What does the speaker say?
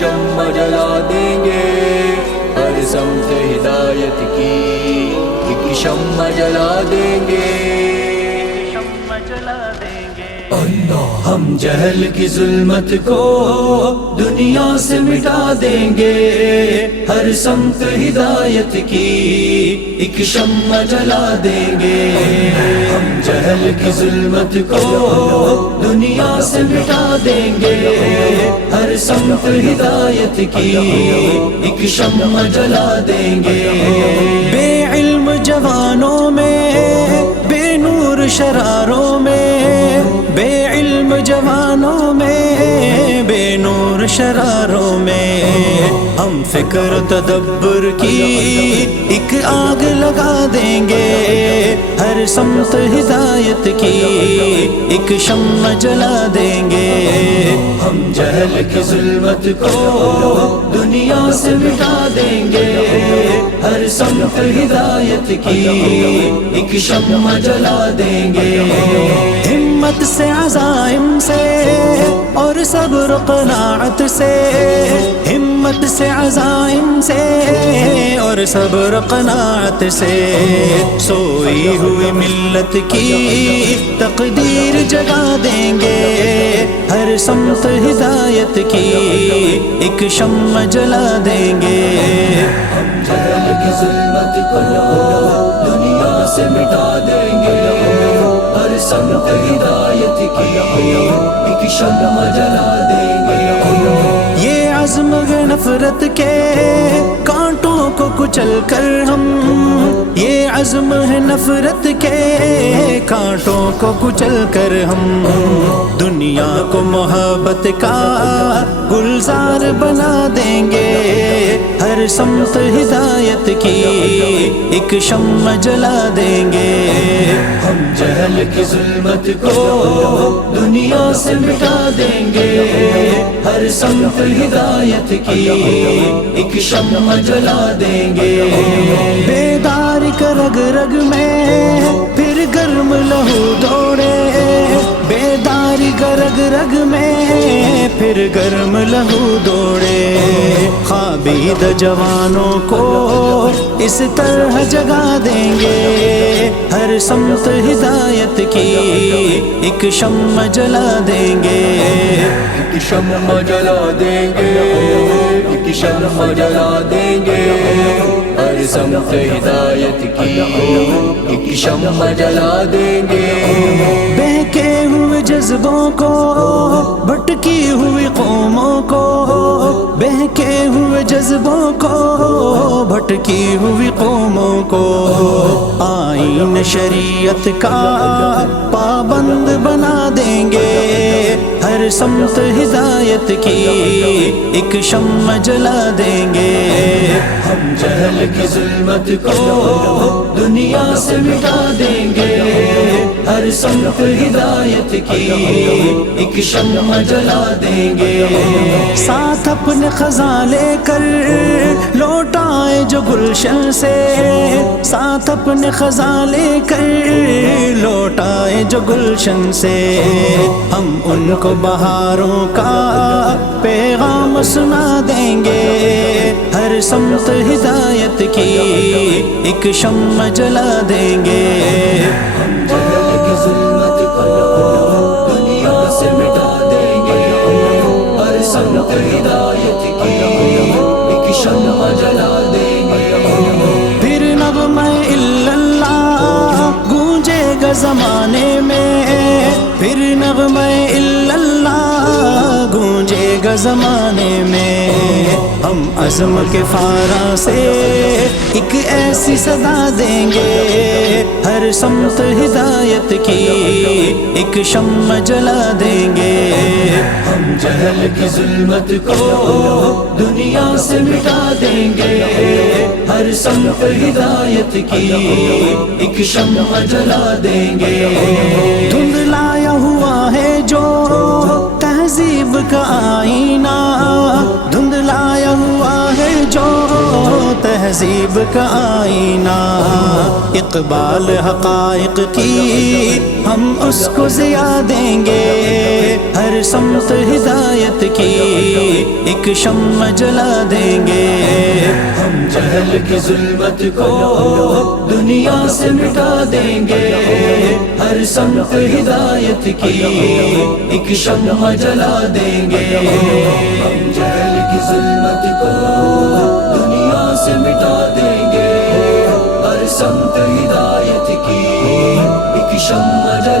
شمع جلا دیں گے، ہر سمت ہدایت کی ایک شمع جلا دیں گے، شمع جلا دیں گے۔ ہم جہل کی ظلمت کو دنیا سے مٹا دیں گے، ہر سمت ہدایت کی ایک شمع جلا دیں گے، ہم جہل کی ظلمت کو دنیا سے مٹا دیں گے، ہر سمت ہدایت کی ایک شمع جلا دیں گے۔ بے علم جوانوں میں، بے نور شراروں میں، بے علم جوانوں میں، بے نور شراروں میں، ہم فکر تدبر کی ایک آگ لگا دیں گے، ہر سمت ہدایت کی ایک شمع جلا دیں گے۔ ہم جہل کی ظلمت کو دنیا سے مٹا دیں گے، ہر سمت ہدایت کی ایک شمع جلا دیں گے۔ ہمت سے، عزائم سے اور صبر و قناعت سے، ہمت سے، عزائم سے اور صبر و قناعت سے، سوئی ہوئی ملت کی تقدیر جگا دیں گے، ہر سمت ہدایت کی ایک شمع جلا دیں گے۔ ہم جہل کی ظلمت کو دنیا سے مٹا دیں گے، ہر سمت ہدایت کی ایک شمع جلا دیں گے۔ یہ عزم ہے نفرت کے کانٹوں کو کچل کر ہم، یہ عزم ہے نفرت کے کانٹوں کو کچل کر ہم، دنیا کو محبت کا گلزار بنا دیں گے، ہر سمت ہدایت کی ایک شمع جلا دیں گے۔ ہم جہل کی ظلمت کو دنیا سے مٹا دیں گے، ہر سمت ہدایت کی ایک شمع جلا دیں گے۔ بیدار کا رگ رگ میں پھر گرم لہو دوڑے، بیداری کا رگ رگ میں پھر گرم لہو دوڑے، خوابید جوانوں کو اس طرح جگا دیں گے، ہر سمت ہدایت کی ایک شمع جلا دیں گے۔ ایک شمع جلا دیں گے، ایک شمع جلا دیں گے، ہر سمت ہدایت کی ایک شمع جلا دیں گے۔ بہکے ہوئے جذبوں کو، بھٹکی ہوئی قوموں کو، بہکے ہوئے جذبوں کو، بھٹکی ہوئی قوموں کو، آئین شریعت کا پابند بنا دیں گے، ہر سمت ہدایت کی ایک شمع جلا دیں گے۔ ہم جہل کی ظلمت کو دنیا سے مٹا دیں گے، ہر سمت ہدایت کی ایک شمع جلا دیں گے۔ ساتھ اپنے خزاں لے کر لوٹ آئے جو گلشن سے، ساتھ اپنے خزاں لے کر لوٹ آئے جو گلشن سے، ہم ان کو بہاروں کا پیغام سنا دیں گے، ہر سمت ہدایت کی ایک شمع جلا دیں گے۔ ہم جہل کی ظلمت کو دنیا سے مٹا دیں گے، ہر سمت ہدایت کی ایک شمع جلا دیں گے۔ پھر نغمہ الا اللہ گونجے گا زمانے میں، پھر نغمہ الا اللہ گونجے گا زمانے میں، ہم عزم کے فارا سے ایک ایسی صدا دیں گے، ہر سمت ہدایت کی ایک شمع جلا دیں گے۔ ہم جہل کی ظلمت کو دنیا سے مٹا دیں گے، ہر سمت ہدایت کی ایک شمع جلا دیں گے۔ دھندلایا ہوا ہے جو تہذیب کا آئینہ، دھندلایا ہوا ہے جو تہذیب کا آئینہ، اقبال حقائق کی ہم اس کو ضیاء دیں گے، ہر سمت ہدایت کی ایک شمع جلا دیں گے۔ ہم جہل کی ظلمت کو دنیا سے مٹا دیں گے، ہر سمت ہدایت کی ایک شمع جلا دیں گے۔ ہم جہل کی ظلمت کو دنیا سے مٹا دیں گے، ہر سمت ہدایت کی ایک شمع جلا